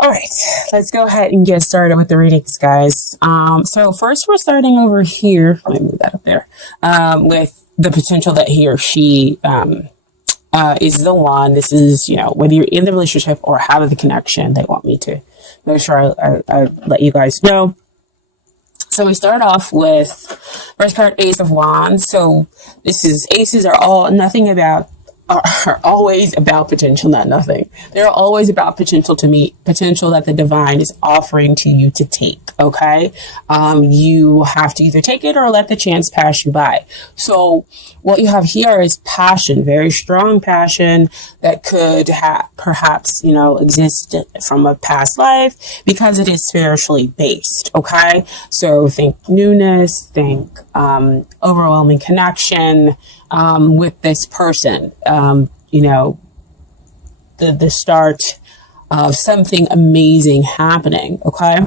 All right, let's go ahead and get started with the readings, guys. So first we're starting over here. Let me move that up there. With the potential that he or she is the one. This is, whether you're in the relationship or have the connection, they want me to make sure I let you guys know. So we start off with first card, Ace of Wands. So this is aces are always about potential, not nothing. They're always about potential to meet, potential that the divine is offering to you to take. Okay. You have to either take it or let the chance pass you by. So what you have here is passion, very strong passion that could perhaps, exist from a past life because it is spiritually based. Okay. So think newness, think, overwhelming connection, with this person, the start of something amazing happening. Okay.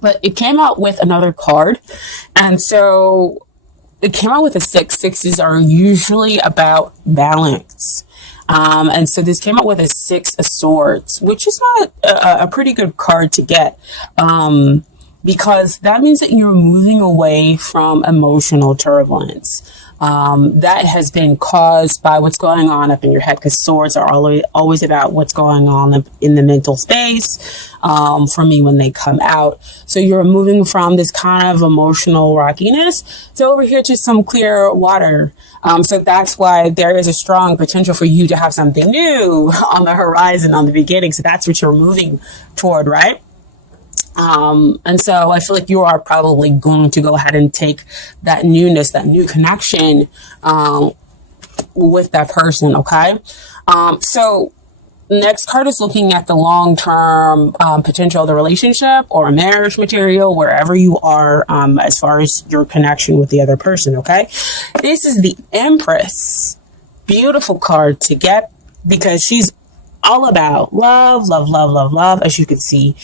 But it came out with another card. And so it came out with a six. Sixes are usually about balance. And so this came out with a Six of Swords, which is not a pretty good card to get. Because that means that you're moving away from emotional turbulence. That has been caused by what's going on up in your head, because swords are always about what's going on in the mental space, for me when they come out. So you're moving from this kind of emotional rockiness to over here to some clear water. So that's why there is a strong potential for you to have something new on the horizon, on the beginning. So that's what you're moving toward, right? And so I feel like you are probably going to go ahead and take that newness, that new connection, with that person. Okay. So next card is looking at the long-term, potential of the relationship or a marriage material, wherever you are, as far as your connection with the other person. Okay. This is the Empress. Beautiful card to get because she's all about love, love, love, love, love, as you can see,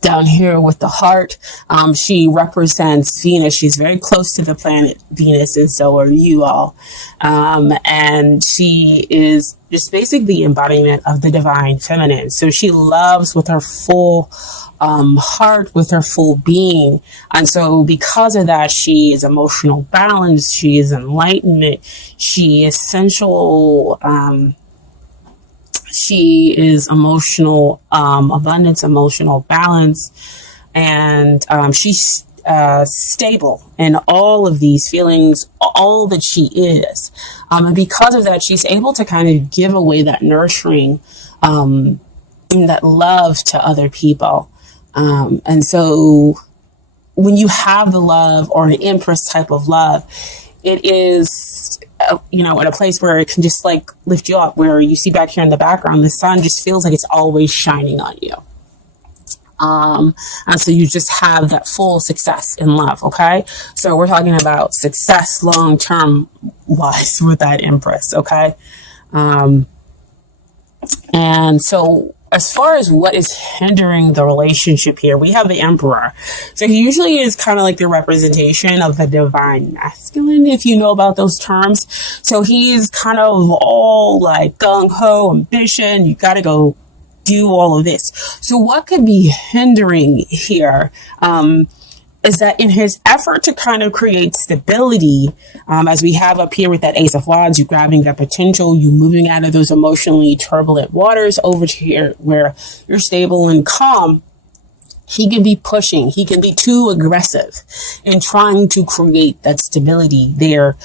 down here with the heart. She represents Venus. She's very close to the planet Venus, and so are you all. And she is just basically the embodiment of the divine feminine. So she loves with her full heart, with her full being. And so because of that, she is emotional balance. She is enlightenment. She is sensual, she is emotional abundance, emotional balance, and she's stable in all of these feelings, all that she is. And because of that, she's able to kind of give away that nurturing, and that love to other people. And so when you have the love or an Empress type of love, it is, in a place where it can just like lift you up, where you see back here in the background, the sun just feels like it's always shining on you. And so you just have that full success in love. Okay. So we're talking about success long-term wise with that Empress. Okay. And so as far as what is hindering the relationship here, we have the Emperor. So he usually is kind of like the representation of the divine masculine, if you know about those terms. So he's kind of all like gung-ho, ambition. You got to go do all of this. So what could be hindering here, is that in his effort to kind of create stability, as we have up here with that Ace of Wands, you grabbing that potential, you moving out of those emotionally turbulent waters over to here where you're stable and calm. He can be pushing. He can be too aggressive in trying to create that stability there,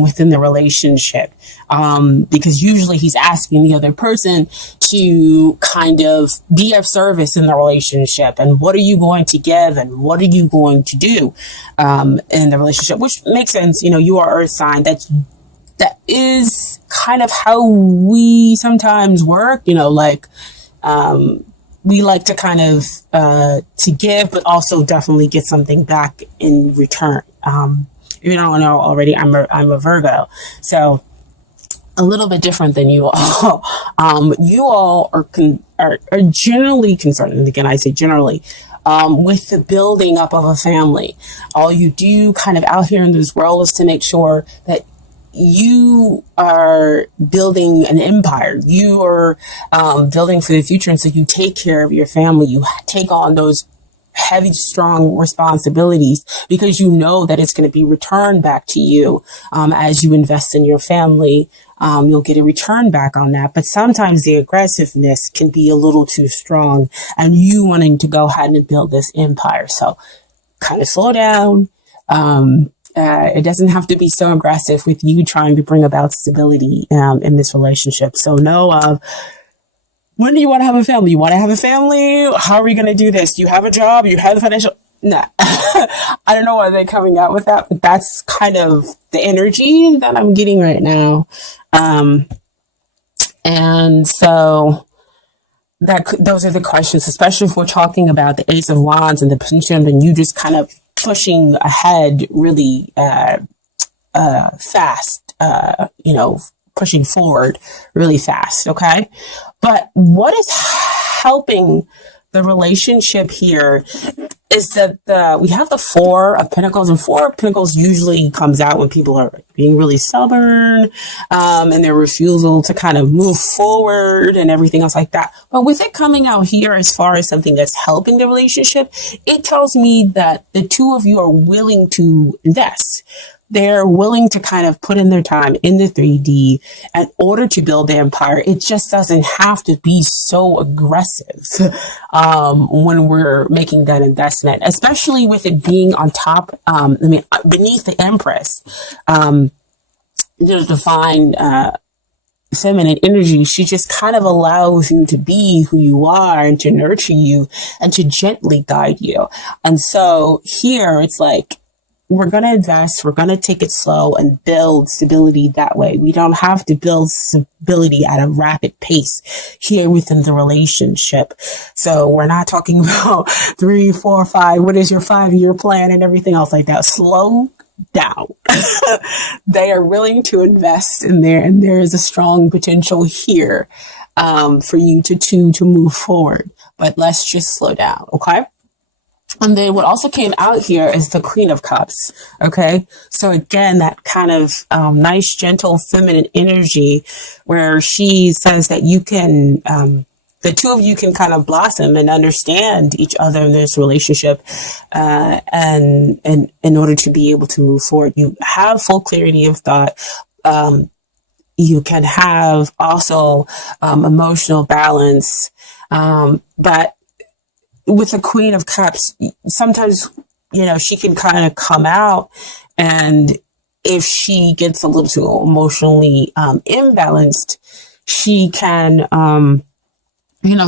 within the relationship. Because usually he's asking the other person to kind of be of service in the relationship. And what are you going to give? And what are you going to do, in the relationship? Which makes sense. You are Earth sign. That is kind of how we sometimes work, we like to kind of, to give, but also definitely get something back in return. If you don't know already, I'm a Virgo. So a little bit different than you all. You all are generally concerned. And again, I say generally, with the building up of a family. All you do kind of out here in this world is to make sure that you are building an empire. You are building for the future. And so you take care of your family. You take on those heavy, strong responsibilities because you know that it's going to be returned back to you as you invest in your family. You'll get a return back on that. But sometimes the aggressiveness can be a little too strong and you wanting to go ahead and build this empire. So kind of slow down. It doesn't have to be so aggressive with you trying to bring about stability in this relationship. So know when do you want to have a family? You want to have a family? How are we going to do this? You have a job? You have the financial? Nah. I don't know why they're coming out with that, but that's kind of the energy that I'm getting right now. And so those are the questions, especially if we're talking about the Ace of Wands and the Pendulum, and you just kind of pushing ahead really fast, pushing forward really fast, okay? But what is helping the relationship here is that we have the Four of Pentacles, and Four of Pentacles usually comes out when people are being really stubborn, and their refusal to kind of move forward and everything else like that. But with it coming out here as far as something that's helping the relationship, it tells me that the two of you are willing to invest. They're willing to kind of put in their time in the 3D in order to build the empire. It just doesn't have to be so aggressive when we're making that investment, especially with it being on top, beneath the Empress, the divine feminine energy. She just kind of allows you to be who you are and to nurture you and to gently guide you. And so here it's like, we're going to invest, we're going to take it slow and build stability that way. We don't have to build stability at a rapid pace here within the relationship. So we're not talking about 3, 4, 5, what is your 5-year plan and everything else like that. Slow down. They are willing to invest in there, and there is a strong potential here for you to move forward. But let's just slow down, okay? And then what also came out here is the Queen of Cups. Okay. So again, that kind of nice, gentle, feminine energy where she says that you can, the two of you can kind of blossom and understand each other in this relationship. And in order to be able to move forward, you have full clarity of thought. You can have also emotional balance. But with the Queen of Cups, sometimes, she can kind of come out, and if she gets a little too emotionally imbalanced, she can,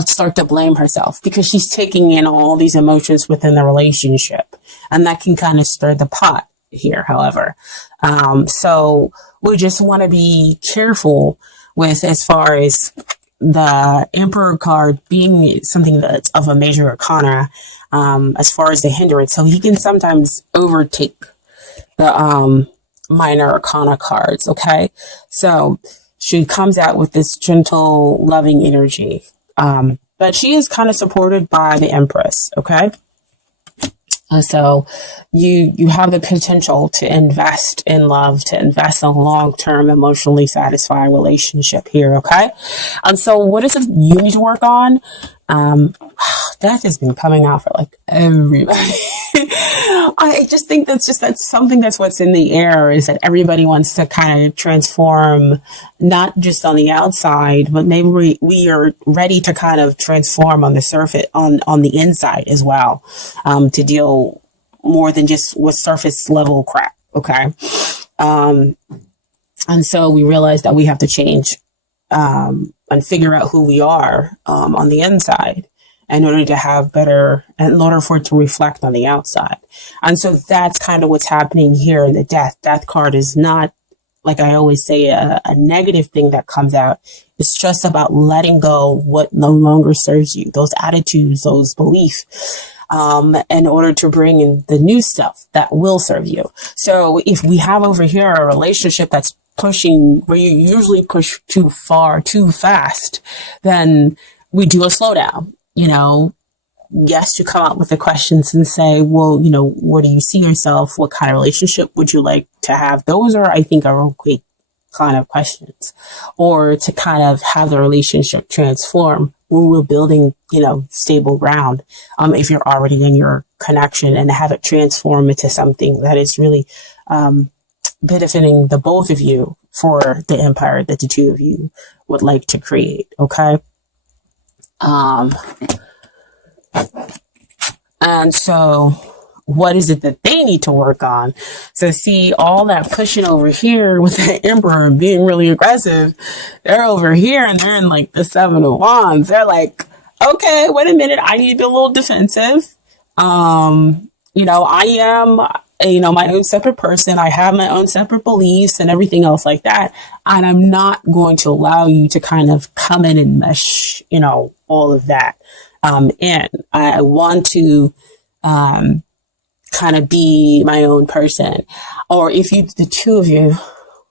start to blame herself because she's taking in all these emotions within the relationship, and that can kind of stir the pot here, however. So we just want to be careful with as far as the Emperor card being something that's of a major arcana, as far as the hindrance. So he can sometimes overtake the minor arcana cards, okay? So she comes out with this gentle, loving energy. But she is kind of supported by the Empress, okay? So you have the potential to invest in love, to invest in a long-term, emotionally satisfying relationship here, okay? And so what is it you need to work on? Death has been coming out for like everybody. I just think that's something that's what's in the air, is that everybody wants to kind of transform, not just on the outside, but maybe we are ready to kind of transform on the surface, on the inside as well, to deal more than just with surface level crap. Okay. And so we realize that we have to change, and figure out who we are, on the inside, in order to have better, in order for it to reflect on the outside. And so that's kind of what's happening here in the death. Death card is not, like I always say, a negative thing that comes out. It's just about letting go what no longer serves you, those attitudes, those beliefs, in order to bring in the new stuff that will serve you. So if we have over here a relationship that's pushing, where you usually push too far, too fast, then we do a slowdown. Yes, you come out with the questions and say, well, where do you see yourself? What kind of relationship would you like to have? Those are, I think, are kind of questions, or to kind of have the relationship transform when we're building, stable ground. If you're already in your connection, and have it transform into something that is really benefiting the both of you for the empire that the two of you would like to create. Okay. And so what is it that they need to work on? So see, all that pushing over here with the emperor and being really aggressive, they're over here and they're in like the 7 of Wands. They're like, okay, wait a minute. I need to be a little defensive. I am, my own separate person. I have my own separate beliefs and everything else like that. And I'm not going to allow you to kind of come in and mesh, all of that, in. I want to, kind of be my own person. Or if the two of you,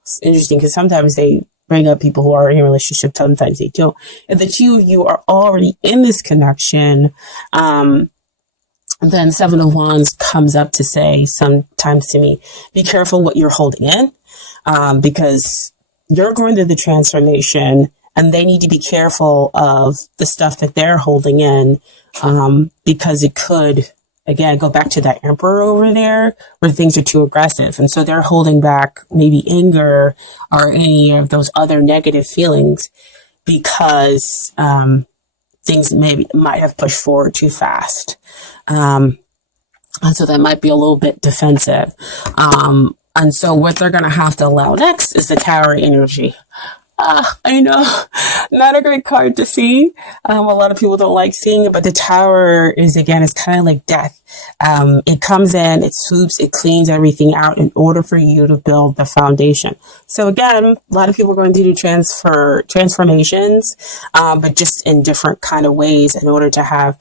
it's interesting because sometimes they bring up people who are in a relationship, sometimes they don't. If the two of you are already in this connection, then 7 of Wands comes up to say sometimes to me, be careful what you're holding in, because you're going through the transformation and they need to be careful of the stuff that they're holding in, because it could, again, go back to that emperor over there where things are too aggressive. And so they're holding back maybe anger or any of those other negative feelings because things might have pushed forward too fast. And so that might be a little bit defensive. And so what they're going to have to allow next is the Tower energy. I know, not a great card to see. A lot of people don't like seeing it, but the Tower is kind of like death. It comes in, it swoops, it cleans everything out in order for you to build the foundation. So again, a lot of people are going to do transformations, but just in different kind of ways in order to have,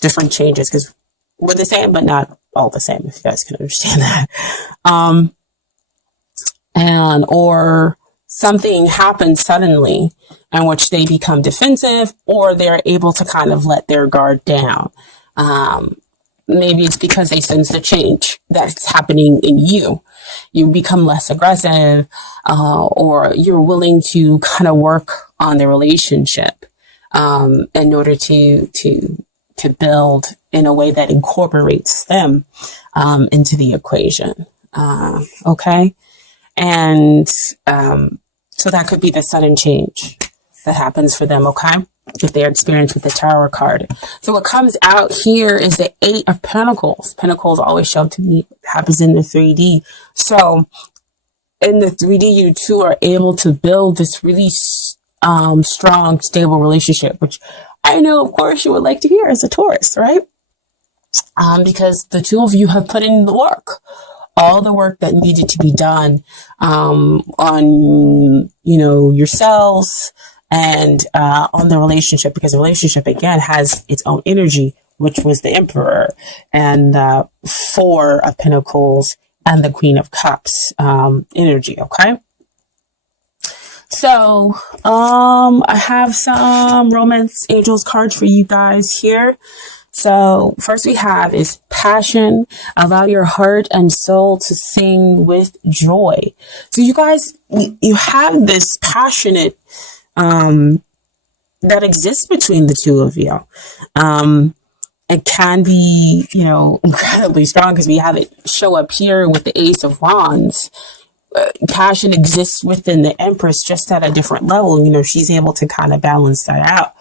different changes, because we're the same, but not all the same, if you guys can understand that. Or something happens suddenly in which they become defensive, or they're able to kind of let their guard down. Maybe it's because they sense the change that's happening in you. You become less aggressive, or you're willing to kind of work on the relationship, in order to build in a way that incorporates them, into the equation. Okay. And so that could be the sudden change that happens for them, okay? If they're experienced with the Tower card. So what comes out here is the 8 of Pentacles. Pentacles always show to me happens in the 3D. So in the 3D, you two are able to build this really strong, stable relationship, which I know, of course, you would like to hear as a Taurus, right? Because the two of you have put in the work. All the work that needed to be done on, yourselves and on the relationship, because the relationship, again, has its own energy, which was the Emperor and 4 of Pentacles and the Queen of Cups energy, okay? So I have some Romance Angels cards for you guys here. So first we have is passion. Allow your heart and soul to sing with joy. So you guys, you have this passionate, that exists between the two of you. It can be, incredibly strong because we have it show up here with the Ace of Wands. Passion exists within the Empress just at a different level. She's able to kind of balance that out.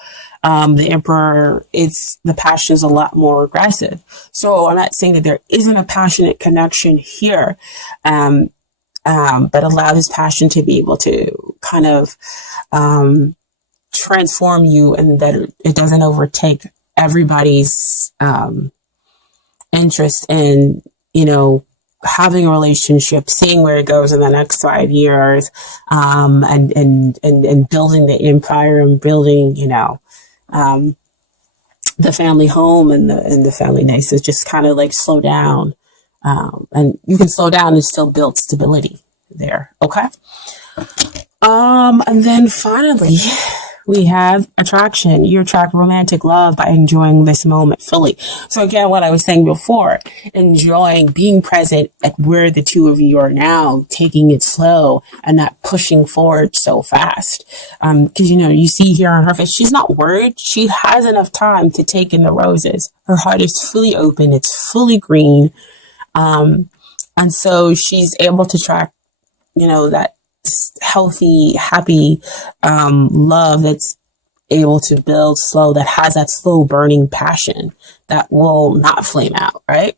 The Emperor, the passion is a lot more aggressive. So I'm not saying that there isn't a passionate connection here, but allow this passion to be able to kind of transform you, and that it doesn't overtake everybody's interest in, having a relationship, seeing where it goes in the next 5 years, and building the empire and building, the family home and the family nice. So just kind of like slow down. And you can slow down and still build stability there. Okay. And then finally we have attraction. You attract romantic love by enjoying this moment fully. So again, what I was saying before, enjoying being present at where the two of you are now, taking it slow and not pushing forward so fast. Because, you see here on her face, she's not worried. She has enough time to take in the roses. Her heart is fully open. It's fully green. And so she's able to track, that healthy, happy love that's able to build slow, that has that slow burning passion that will not flame out, right?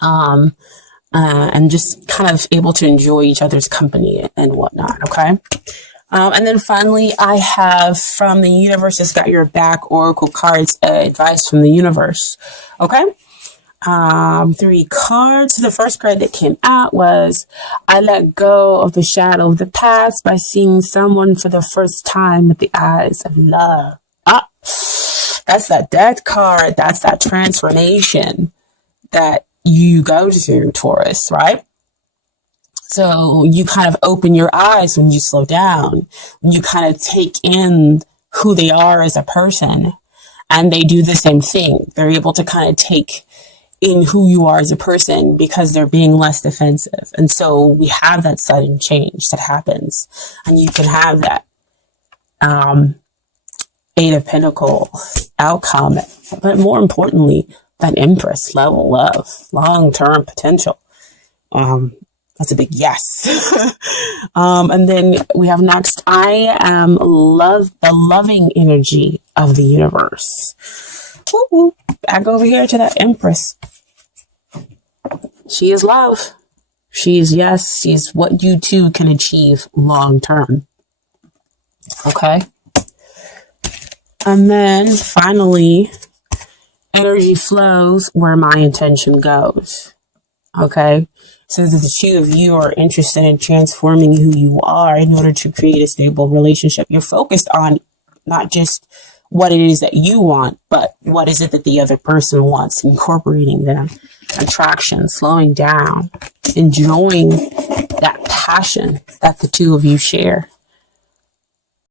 And just kind of able to enjoy each other's company and whatnot, okay? And then finally, I have from the universe, has got your back oracle cards, advice from the universe, okay? 3 cards. The first card that came out was, I let go of the shadow of the past by seeing someone for the first time with the eyes of love. That's that death card. That's that transformation that you go to, Taurus, right? So you kind of open your eyes when you slow down, when you kind of take in who they are as a person, and they do the same thing. They're able to kind of take in who you are as a person because they're being less defensive. And so we have that sudden change that happens, and you can have that 8 of Pentacles outcome, but more importantly, that Empress level of long-term potential. That's a big yes. And then we have next, I am the loving energy of the universe. Woo-woo. Back over here to that Empress. She is love. She's what you two can achieve long term. Okay. And then finally, energy flows where my intention goes. Okay. So that the two of you are interested in transforming who you are in order to create a stable relationship. You're focused on not just what it is that you want, but what is it that the other person wants, incorporating them, attraction, slowing down, enjoying that passion that the two of you share.